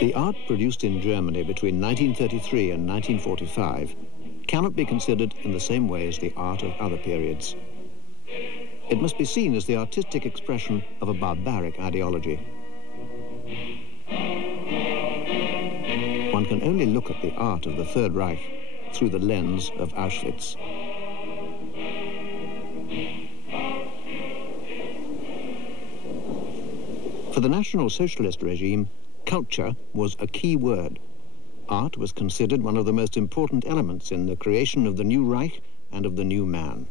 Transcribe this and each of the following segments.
The art produced in Germany between 1933 and 1945 cannot be considered in the same way as the art of other periods. It must be seen as the artistic expression of a barbaric ideology. One can only look at the art of the Third Reich through the lens of Auschwitz. For the National Socialist regime, culture was a key word. Art was considered one of the most important elements in the creation of the new Reich and of the new man.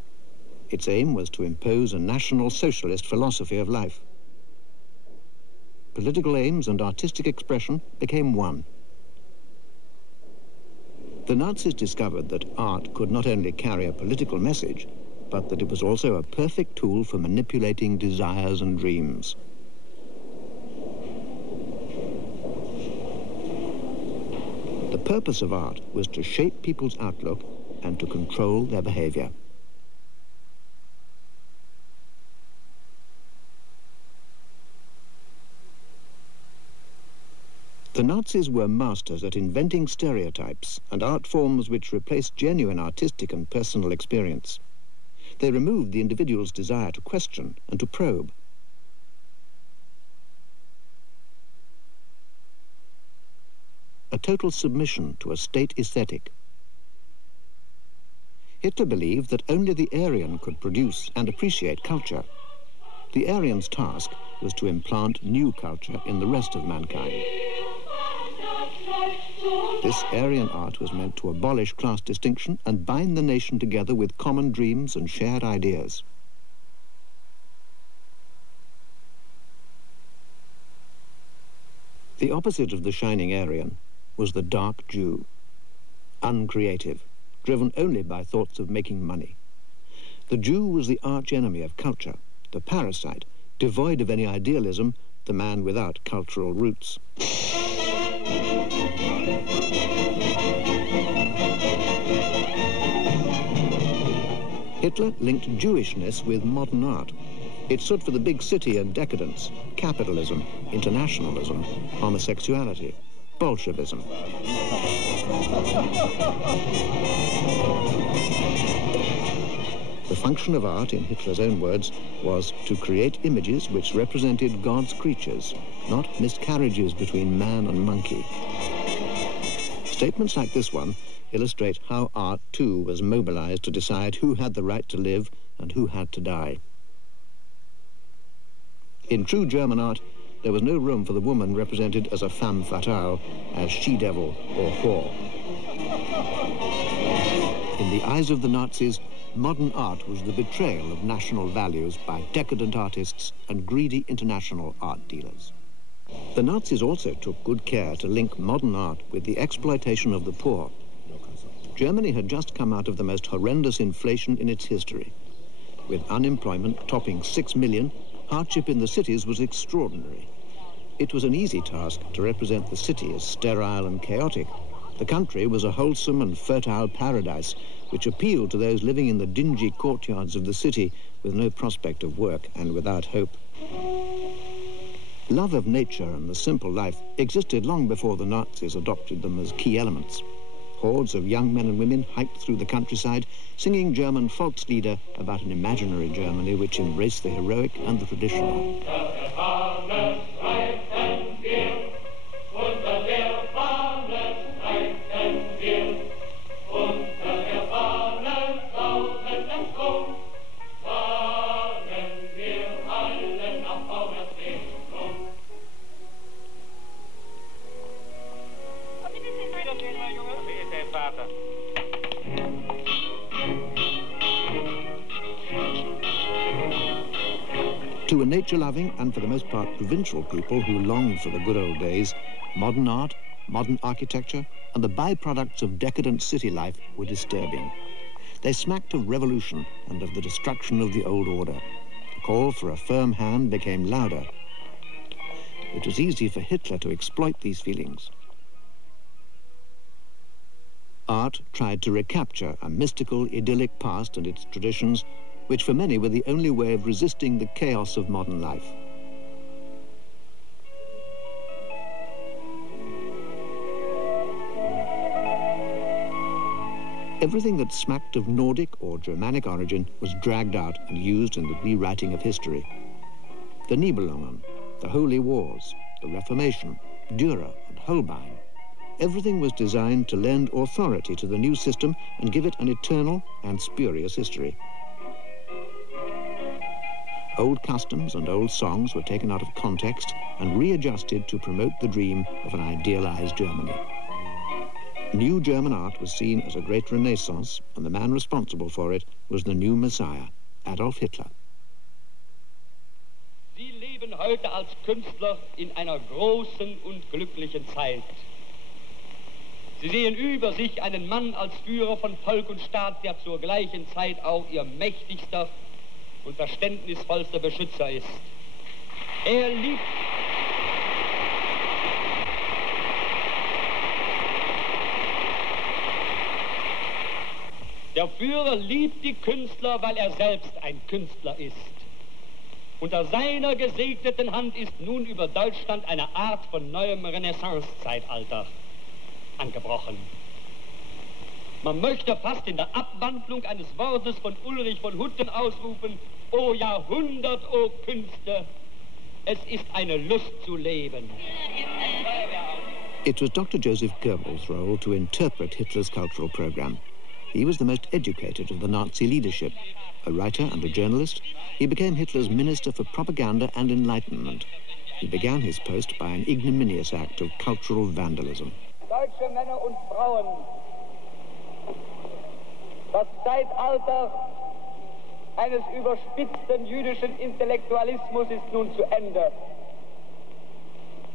Its aim was to impose a National Socialist philosophy of life. Political aims and artistic expression became one. The Nazis discovered that art could not only carry a political message, but that it was also a perfect tool for manipulating desires and dreams. The purpose of art was to shape people's outlook and to control their behavior. The Nazis were masters at inventing stereotypes and art forms which replaced genuine artistic and personal experience. They removed the individual's desire to question and to probe. A total submission to a state aesthetic. Hitler believed that only the Aryan could produce and appreciate culture. The Aryan's task was to implant new culture in the rest of mankind. This Aryan art was meant to abolish class distinction and bind the nation together with common dreams and shared ideas. The opposite of the shining Aryan was the dark Jew, uncreative, driven only by thoughts of making money. The Jew was the arch-enemy of culture, the parasite, devoid of any idealism, the man without cultural roots. Hitler linked Jewishness with modern art. It stood for the big city and decadence, capitalism, internationalism, homosexuality, Bolshevism. The function of art, in Hitler's own words, was to create images which represented God's creatures, not miscarriages between man and monkey. Statements like this one illustrate how art, too, was mobilized to decide who had the right to live and who had to die. In true German art, there was no room for the woman represented as a femme fatale, as she-devil or whore. In the eyes of the Nazis, modern art was the betrayal of national values by decadent artists and greedy international art dealers. The Nazis also took good care to link modern art with the exploitation of the poor. Germany had just come out of the most horrendous inflation in its history. With unemployment topping 6 million, hardship in the cities was extraordinary. It was an easy task to represent the city as sterile and chaotic. The country was a wholesome and fertile paradise, which appealed to those living in the dingy courtyards of the city with no prospect of work and without hope. Love of nature and the simple life existed long before the Nazis adopted them as key elements. Hordes of young men and women hiked through the countryside, singing German Volkslieder about an imaginary Germany which embraced the heroic and the traditional. To a nature-loving and, for the most part, provincial people who longed for the good old days, modern art, modern architecture, and the byproducts of decadent city life were disturbing. They smacked of revolution and of the destruction of the old order. The call for a firm hand became louder. It was easy for Hitler to exploit these feelings. Art tried to recapture a mystical, idyllic past and its traditions, which for many were the only way of resisting the chaos of modern life. Everything that smacked of Nordic or Germanic origin was dragged out and used in the rewriting of history. The Nibelungen, the Holy Wars, the Reformation, Dürer and Holbein. Everything was designed to lend authority to the new system and give it an eternal and spurious history. Old customs and old songs were taken out of context and readjusted to promote the dream of an idealized Germany. New German art was seen as a great renaissance, and the man responsible for it was the new Messiah, Adolf Hitler. Sie leben heute als Künstler in einer großen und glücklichen Zeit. Sie sehen über sich einen Mann als Führer von Volk und Staat, der zur gleichen Zeit auch ihr mächtigster und verständnisvollster Beschützer ist. Er liebt Der Führer liebt die Künstler, weil er selbst ein Künstler ist. Unter seiner gesegneten Hand ist nun über Deutschland eine Art von neuem Renaissance-Zeitalter angebrochen. Man möchte fast in der Abwandlung eines Wortes von Ulrich von Hutten ausrufen: O Jahrhundert, o Künste, es ist eine Lust zu leben. It was Dr. Joseph Goebbels' role to interpret Hitler's cultural program. He was the most educated of the Nazi leadership. A writer and a journalist, he became Hitler's Minister for Propaganda and Enlightenment. He began his post by an ignominious act of cultural vandalism. Deutsche Männer und Frauen, das Zeitalter eines überspitzten jüdischen Intellektualismus ist nun zu Ende.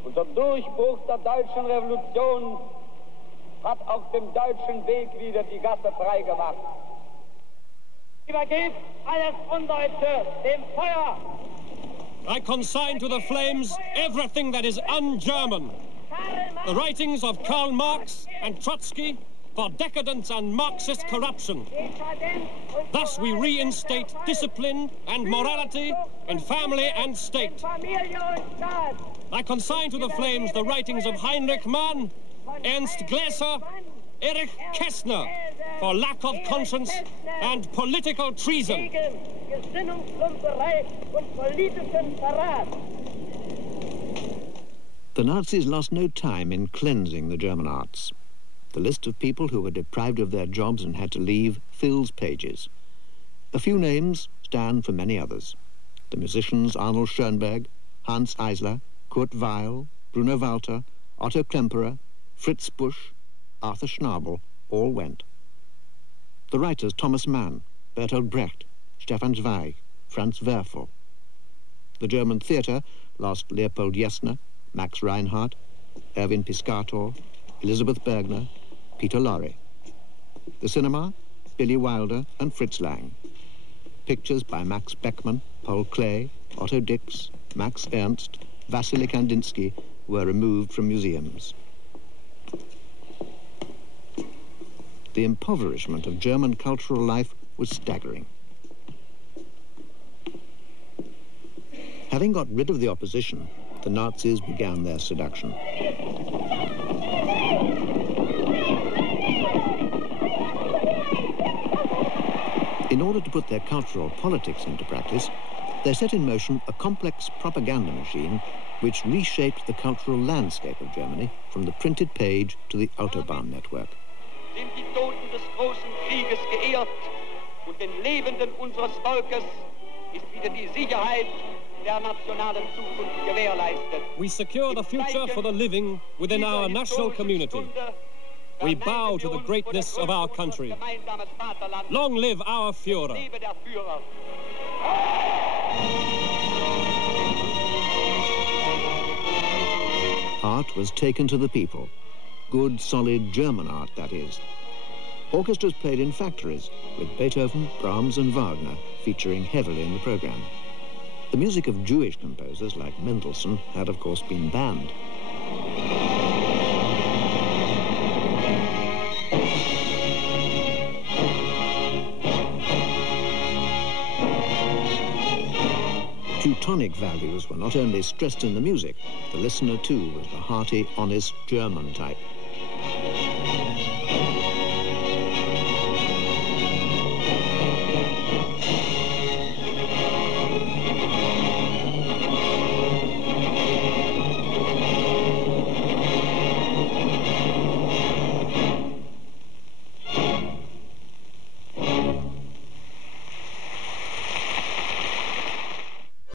Unser Durchbruch der deutschen Revolution hat auf dem deutschen Weg wieder die Gasse freigemacht. Übergebt alles Undeutsche dem Feuer! I consign to the flames everything that is un-German. The writings of Karl Marx and Trotsky for decadence and Marxist corruption. Thus we reinstate discipline and morality in family and state. I consign to the flames the writings of Heinrich Mann, Ernst Gläser, Erich Kästner for lack of conscience and political treason. The Nazis lost no time in cleansing the German arts. The list of people who were deprived of their jobs and had to leave fills pages. A few names stand for many others. The musicians Arnold Schoenberg, Hans Eisler, Kurt Weill, Bruno Walter, Otto Klemperer, Fritz Busch, Arthur Schnabel, all went. The writers Thomas Mann, Bertolt Brecht, Stefan Zweig, Franz Werfel. The German theatre lost Leopold Jessner, Max Reinhardt, Erwin Piscator, Elizabeth Bergner, Peter Lorre. The cinema, Billy Wilder and Fritz Lang. Pictures by Max Beckmann, Paul Klee, Otto Dix, Max Ernst, Wassily Kandinsky were removed from museums. The impoverishment of German cultural life was staggering. Having got rid of the opposition, the Nazis began their seduction. In order to put their cultural politics into practice, they set in motion a complex propaganda machine which reshaped the cultural landscape of Germany from the printed page to the Autobahn network. Sind die Toten des großen Krieges geehrt und den Lebenden unseres Volkes ist wieder die Sicherheit der nationalen Zukunft gewährleistet. We secure the future for the living within our national community. We bow to the greatness of our country. Long live our Führer. Lebe der Führer. Art was taken to the people. Good, solid German art, that is. Orchestras played in factories, with Beethoven, Brahms and Wagner featuring heavily in the program. The music of Jewish composers like Mendelssohn had, of course, been banned. Teutonic values were not only stressed in the music, the listener too was the hearty, honest German type.